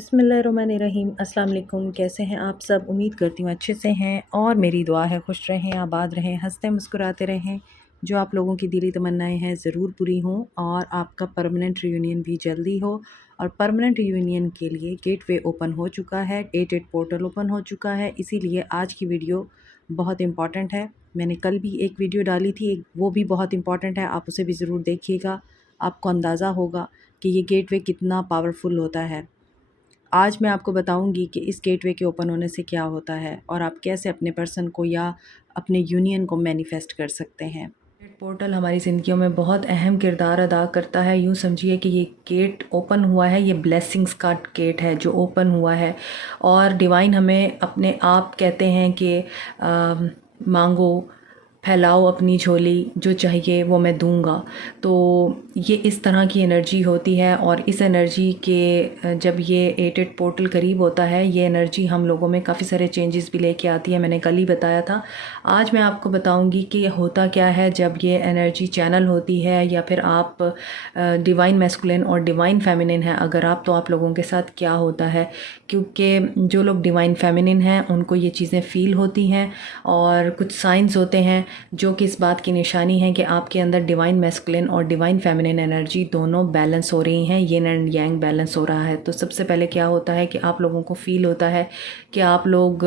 बिस्मिल्लाहिर्रहमानिर्रहीम। अस्सलाम वालेकुम। कैसे हैं आप सब? उम्मीद करती हूँ अच्छे से हैं और मेरी दुआ है खुश रहें, आबाद रहें, हंसते मुस्कुराते रहें। जो आप लोगों की दिली तमन्नाएं हैं ज़रूर पूरी हों और आपका परमानेंट रियूनियन भी जल्दी हो। और परमानेंट रियूनियन के लिए गेटवे ओपन हो चुका है, 88 पोर्टल ओपन हो चुका है, इसीलिए आज की वीडियो बहुत इम्पॉर्टेंट है। मैंने कल भी एक वीडियो डाली थी, वो भी बहुत इम्पॉर्टेंट है, आप उसे भी ज़रूर देखिएगा। आपको अंदाज़ा होगा कि ये गेटवे कितना पावरफुल होता है। आज मैं आपको बताऊंगी कि इस गेटवे के ओपन होने से क्या होता है और आप कैसे अपने पर्सन को या अपने यूनियन को मैनिफेस्ट कर सकते हैं। पोर्टल हमारी ज़िंदगियों में बहुत अहम किरदार अदा करता है। यूँ समझिए कि ये गेट ओपन हुआ है, ये ब्लेसिंग्स का गेट है जो ओपन हुआ है। और डिवाइन हमें अपने आप कहते हैं कि मांगो, फैलाओ अपनी झोली, जो चाहिए वो मैं दूंगा। तो ये इस तरह की एनर्जी होती है और इस एनर्जी के जब ये 88 पोर्टल करीब होता है, ये एनर्जी हम लोगों में काफ़ी सारे चेंजेस भी लेके आती है। मैंने कल ही बताया था। आज मैं आपको बताऊंगी कि होता क्या है जब ये एनर्जी चैनल होती है या फिर आप डिवाइन मैस्कुलिन और डिवाइन फेमिनिन है अगर आप, तो आप लोगों के साथ क्या होता है। क्योंकि जो लोग डिवाइन फेमिनिन हैं उनको ये चीज़ें फ़ील होती हैं और कुछ साइंस होते हैं जो कि इस बात की निशानी है कि आपके अंदर डिवाइन मैस्कुलिन और डिवाइन फेमिनिन एनर्जी दोनों बैलेंस हो रही हैं, यिन एंड यांग बैलेंस हो रहा है। तो सबसे पहले क्या होता है कि आप लोगों को फ़ील होता है कि आप लोग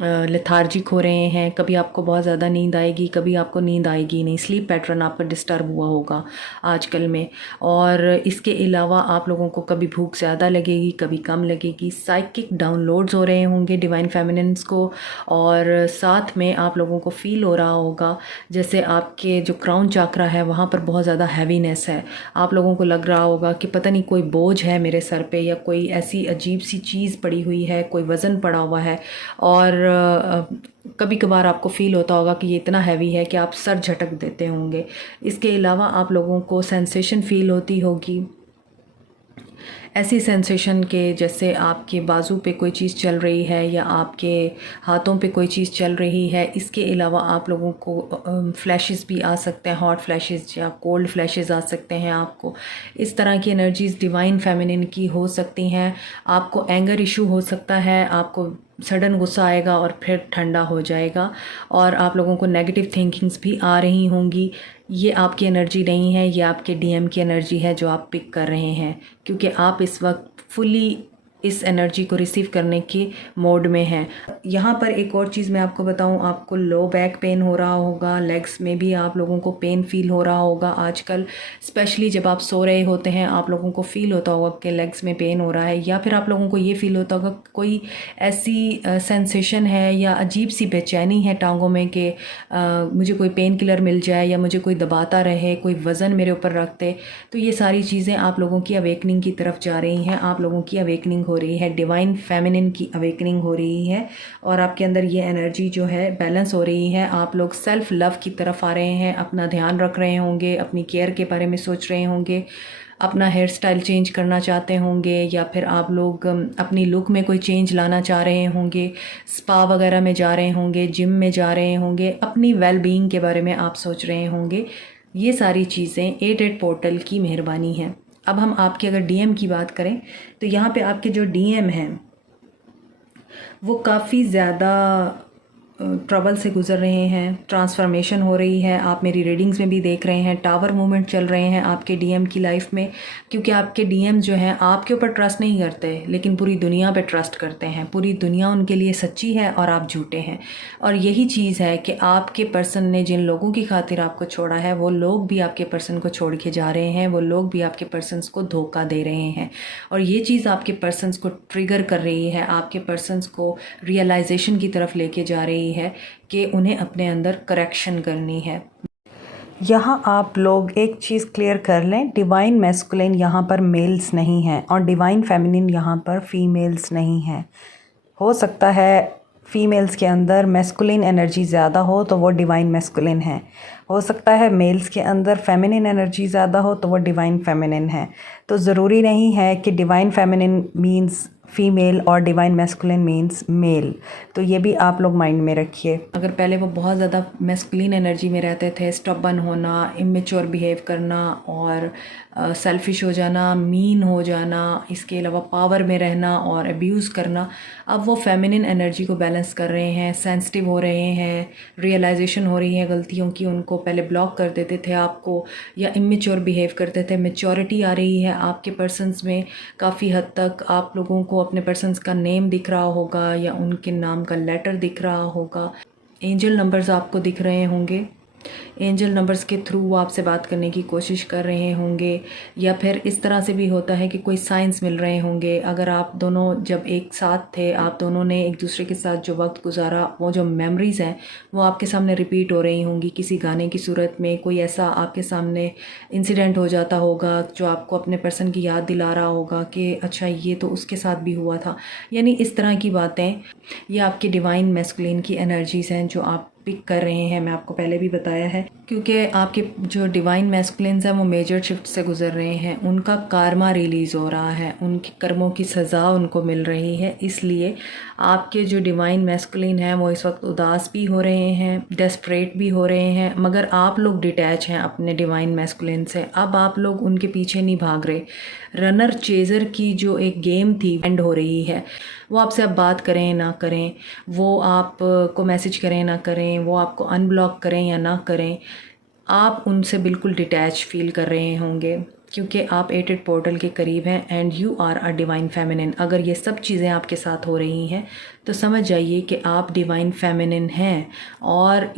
लेथार्जिक हो रहे हैं। कभी आपको बहुत ज़्यादा नींद आएगी, कभी आपको नींद आएगी नहीं। स्लीप पैटर्न आपका डिस्टर्ब हुआ होगा आजकल में। और इसके अलावा आप लोगों को कभी भूख ज़्यादा लगेगी, कभी कम लगेगी। साइकिक डाउनलोड्स हो रहे होंगे डिवाइन फेमिनिन्स को। और साथ में आप लोगों को फ़ील हो रहा होगा जैसे आपके जो क्राउन चाकरा है वहाँ पर बहुत ज़्यादा हैवीनेस है। आप लोगों को लग रहा होगा कि पता नहीं कोई बोझ है मेरे सर पे या कोई ऐसी अजीब सी चीज़ पड़ी हुई है, कोई वज़न पड़ा हुआ है। और कभी कभार आपको फ़ील होता होगा कि ये इतना हैवी है कि आप सर झटक देते होंगे। इसके अलावा आप लोगों को सेंसेशन फ़ील होती होगी, ऐसी सेंसेशन के जैसे आपके बाजू पे कोई चीज़ चल रही है या आपके हाथों पे कोई चीज़ चल रही है। इसके अलावा आप लोगों को फ्लैशेस भी आ सकते हैं, हॉट फ्लैशेस या कोल्ड फ्लैशेस आ सकते हैं आपको। इस तरह की एनर्जीज़ डिवाइन फेमिनिन की हो सकती हैं। आपको एंगर इशू हो सकता है, आपको सडन गुस्सा आएगा और फिर ठंडा हो जाएगा। और आप लोगों को नेगेटिव थिंकिंग्स भी आ रही होंगी। ये आपकी एनर्जी नहीं है, ये आपके डीएम की एनर्जी है जो आप पिक कर रहे हैं, क्योंकि आप इस वक्त फुली इस एनर्जी को रिसीव करने के मोड में हैं। यहाँ पर एक और चीज़ मैं आपको बताऊँ, आपको लो बैक पेन हो रहा होगा, लेग्स में भी आप लोगों को पेन फील हो रहा होगा आजकल। स्पेशली जब आप सो रहे होते हैं आप लोगों को फ़ील होता होगा कि लेग्स में पेन हो रहा है, या फिर आप लोगों को ये फ़ील होता होगा कोई ऐसी सेंसेशन है या अजीब सी बेचैनी है टांगों में कि मुझे कोई पेन किलर मिल जाए या मुझे कोई दबाता रहे, कोई वज़न मेरे ऊपर रख दे। तो ये सारी चीज़ें आप लोगों की अवेकनिंग की तरफ जा रही हैं। आप लोगों की अवेकनिंग हो रही है, डिवाइन फेमिनिन की अवेकनिंग हो रही है और आपके अंदर ये एनर्जी जो है बैलेंस हो रही है। आप लोग सेल्फ लव की तरफ आ रहे हैं, अपना ध्यान रख रहे होंगे, अपनी केयर के बारे में सोच रहे होंगे, अपना हेयर स्टाइल चेंज करना चाहते होंगे, या फिर आप लोग अपनी लुक में कोई चेंज लाना चाह रहे होंगे, स्पा वगैरह में जा रहे होंगे, जिम में जा रहे होंगे, अपनी वेल बीइंग के बारे में आप सोच रहे होंगे। ये सारी चीज़ें 88 पोर्टल की मेहरबानी है। अब हम आपके अगर डीएम की बात करें तो यहाँ पे आपके जो डीएम हैं वो काफ़ी ज़्यादा ट्रबल से गुज़र रहे हैं, ट्रांसफॉर्मेशन हो रही है। आप मेरी रीडिंग्स में भी देख रहे हैं टावर मूवमेंट चल रहे हैं आपके डीएम की लाइफ में, क्योंकि आपके डीएम जो हैं आपके ऊपर ट्रस्ट नहीं करते लेकिन पूरी दुनिया पे ट्रस्ट करते हैं। पूरी दुनिया उनके लिए सच्ची है और आप झूठे हैं। और यही चीज़ है कि आपके पर्सन ने जिन लोगों की खातिर आपको छोड़ा है वो लोग भी आपके पर्सन को छोड़ के जा रहे हैं, वो लोग भी आपके पर्सन्स को धोखा दे रहे हैं। और ये चीज़ आपके पर्सन्स को ट्रिगर कर रही है, आपके पर्सन्स को रियलाइजेशन की तरफ लेके जा रही है कि उन्हें अपने अंदर करेक्शन करनी है। यहाँ आप लोग एक चीज़ क्लियर कर लें, डिवाइन मैस्कुलिन यहाँ पर मेल्स नहीं हैं और डिवाइन फेमिनिन यहाँ पर फीमेल्स नहीं हैं। हो सकता है फीमेल्स के अंदर मैस्कुलिन एनर्जी ज़्यादा हो तो वो डिवाइन मैस्कुलिन है, हो सकता है मेल्स के अंदर फेमिनिन एनर्जी ज़्यादा हो तो वो डिवाइन फेमिनिन है। तो ज़रूरी नहीं है कि डिवाइन फेमिनिन मींस फीमेल और डिवाइन मैस्कुलिन मीन्स मेल। तो ये भी आप लोग माइंड में रखिए। अगर पहले वो बहुत ज़्यादा मैस्कुलिन एनर्जी में रहते थे, स्टबन होना, इमेच्योर बिहेव करना और सेल्फिश हो जाना, मीन हो जाना, इसके अलावा पावर में रहना और अब्यूज़ करना, अब वो फेमिनिन एनर्जी को बैलेंस कर रहे हैं, सेंसिटिव हो रहे हैं, रियलाइजेशन हो रही है गलतियों की, उनको पहले ब्लॉक कर देते थे आपको या इमेच्योर बिहेव करते थे, मेच्योरिटी आ रही है आपके पर्सन्स में। काफ़ी हद तक आप लोगों को अपने पर्सन्स का नेम दिख रहा होगा या उनके नाम का लेटर दिख रहा होगा। एंजल नंबर्स आपको दिख रहे होंगे। एंजल नंबर्स के थ्रू वो आपसे बात करने की कोशिश कर रहे होंगे, या फिर इस तरह से भी होता है कि कोई साइंस मिल रहे होंगे। अगर आप दोनों जब एक साथ थे, आप दोनों ने एक दूसरे के साथ जो वक्त गुजारा, वो जो मेमोरीज़ हैं वो आपके सामने रिपीट हो रही होंगी किसी गाने की सूरत में। कोई ऐसा आपके सामने इंसिडेंट हो जाता होगा जो आपको अपने पर्सन की याद दिला रहा होगा कि अच्छा ये तो उसके साथ भी हुआ था। यानी इस तरह की बातें, ये आपके डिवाइन मैस्कुलिन की एनर्जीज़ हैं जो आप पिक कर रहे हैं। मैं आपको पहले भी बताया है, क्योंकि आपके जो डिवाइन मैस्कुलिन्स हैं वो मेजर शिफ्ट से गुजर रहे हैं, उनका कारमा रिलीज़ हो रहा है, उनके कर्मों की सज़ा उनको मिल रही है। इसलिए आपके जो डिवाइन मैस्कुलिन हैं वो इस वक्त उदास भी हो रहे हैं, डेस्परेट भी हो रहे हैं, मगर आप लोग डिटैच हैं अपने डिवाइन मैस्कुलिन से। अब आप लोग उनके पीछे नहीं भाग रहे। रनर चेज़र की जो एक गेम थी एंड हो रही है। वो आपसे अब बात करें ना करें, वो आप को मैसेज करें ना करें, वो आपको अनब्लॉक करें या ना करें, आप उनसे बिल्कुल डिटैच फील कर रहे होंगे, क्योंकि आप एटेड पोर्टल के करीब हैं and you are a divine feminine. अगर ये सब चीज़ें आपके साथ हो रही हैं तो समझ जाइए कि आप डिवाइन फेमिनिन हैं, और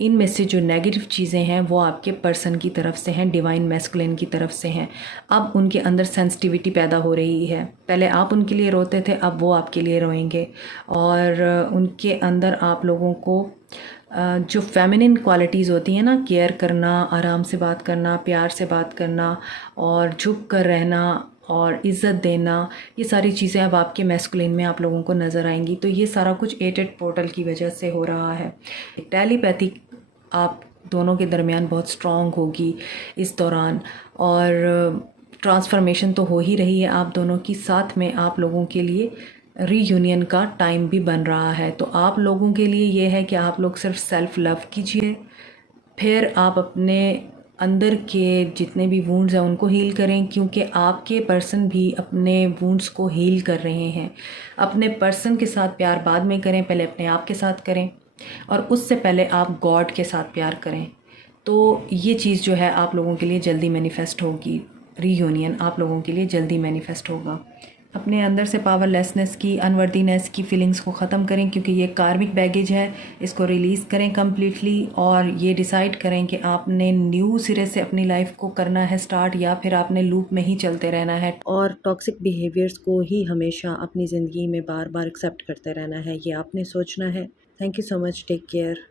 इनमें से जो नेगेटिव चीज़ें हैं वो आपके पर्सन की तरफ से हैं, डिवाइन मैस्कुलिन की तरफ से हैं। अब उनके अंदर सेंसिटिविटी पैदा हो रही है। पहले आप उनके लिए रोते थे, अब वो आपके लिए रोएंगे, और उनके अंदर आप लोगों को जो फेमिनिन क्वालिटीज़ होती हैं ना, केयर करना, आराम से बात करना, प्यार से बात करना और झुक कर रहना और इज़्ज़त देना, ये सारी चीज़ें अब आपके मैस्कुलिन में आप लोगों को नज़र आएंगी। तो ये सारा कुछ एटेड पोर्टल की वजह से हो रहा है। टेलीपैथी आप दोनों के दरमियान बहुत स्ट्रॉन्ग होगी इस दौरान, और ट्रांसफॉर्मेशन तो हो ही रही है आप दोनों की। साथ में आप लोगों के लिए रीयूनियन का टाइम भी बन रहा है। तो आप लोगों के लिए ये है कि आप लोग सिर्फ सेल्फ़ लव कीजिए, फिर आप अपने अंदर के जितने भी वुंड्स हैं उनको हील करें, क्योंकि आपके पर्सन भी अपने वुंड्स को हील कर रहे हैं। अपने पर्सन के साथ प्यार बाद में करें, पहले अपने आप के साथ करें, और उससे पहले आप गॉड के साथ प्यार करें। तो ये चीज़ जो है आप लोगों के लिए जल्दी मैनिफेस्ट होगी। रीयूनियन आप लोगों के लिए जल्दी मैनिफेस्ट होगा। अपने अंदर से पावरलेसनेस की, अनवर्दीनेस की फीलिंग्स को ख़त्म करें, क्योंकि ये कार्मिक बैगेज है, इसको रिलीज़ करें कम्प्लीटली, और ये डिसाइड करें कि आपने न्यू सिरे से अपनी लाइफ को करना है स्टार्ट, या फिर आपने लूप में ही चलते रहना है और टॉक्सिक बिहेवियर्स को ही हमेशा अपनी ज़िंदगी में बार बार एक्सेप्ट करते रहना है। ये आपने सोचना है। Thank you so much. Take care.